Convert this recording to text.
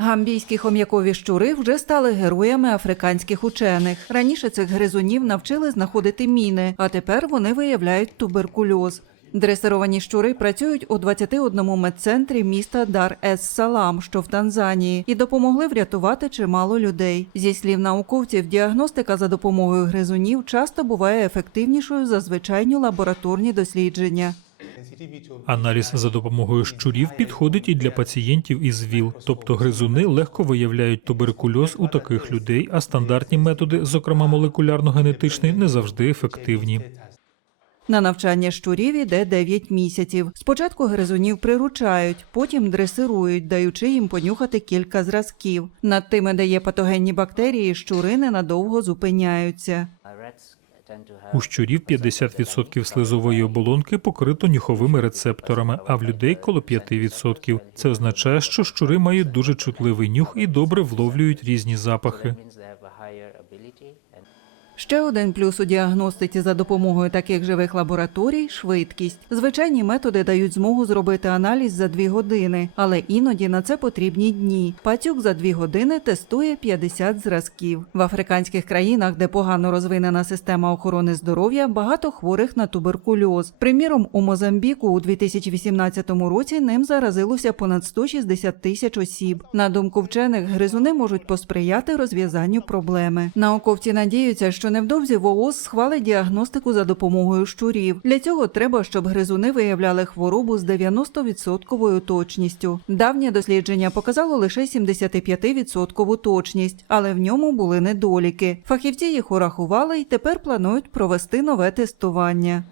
Гамбійські хом'якові щури вже стали героями африканських учених. Раніше цих гризунів навчили знаходити міни, а тепер вони виявляють туберкульоз. Дресировані щури працюють у 21 медцентрі міста Дар-ес-Салам, що в Танзанії, і допомогли врятувати чимало людей. Зі слів науковців, діагностика за допомогою гризунів часто буває ефективнішою за звичайні лабораторні дослідження. Аналіз за допомогою щурів підходить і для пацієнтів із ВІЛ, тобто гризуни легко виявляють туберкульоз у таких людей, а стандартні методи, зокрема молекулярно-генетичний, не завжди ефективні. На навчання щурів іде 9 місяців. Спочатку гризунів приручають, потім дресирують, даючи їм понюхати кілька зразків. Над тими, де є патогенні бактерії, щури ненадовго зупиняються. У щурів 50% слизової оболонки покрито нюховими рецепторами, а в людей коло 5%. Це означає, що щури мають дуже чутливий нюх і добре вловлюють різні запахи. Ще один плюс у діагностиці за допомогою таких живих лабораторій швидкість. Звичайні методи дають змогу зробити аналіз за дві години, але іноді на це потрібні дні. Пацюк за дві години тестує 50 зразків. В африканських країнах, де погано розвинена система охорони здоров'я, багато хворих на туберкульоз. Приміром, у Мозамбіку у 2018 році ним заразилося понад 160 тисяч осіб. На думку вчених, гризуни можуть посприяти розв'язанню проблеми. Науковці надіються, що невдовзі ВООЗ схвалить діагностику за допомогою щурів. Для цього треба, щоб гризуни виявляли хворобу з 90% точністю. Давнє дослідження показало лише 75% точність, але в ньому були недоліки. Фахівці їх урахували і тепер планують провести нове тестування.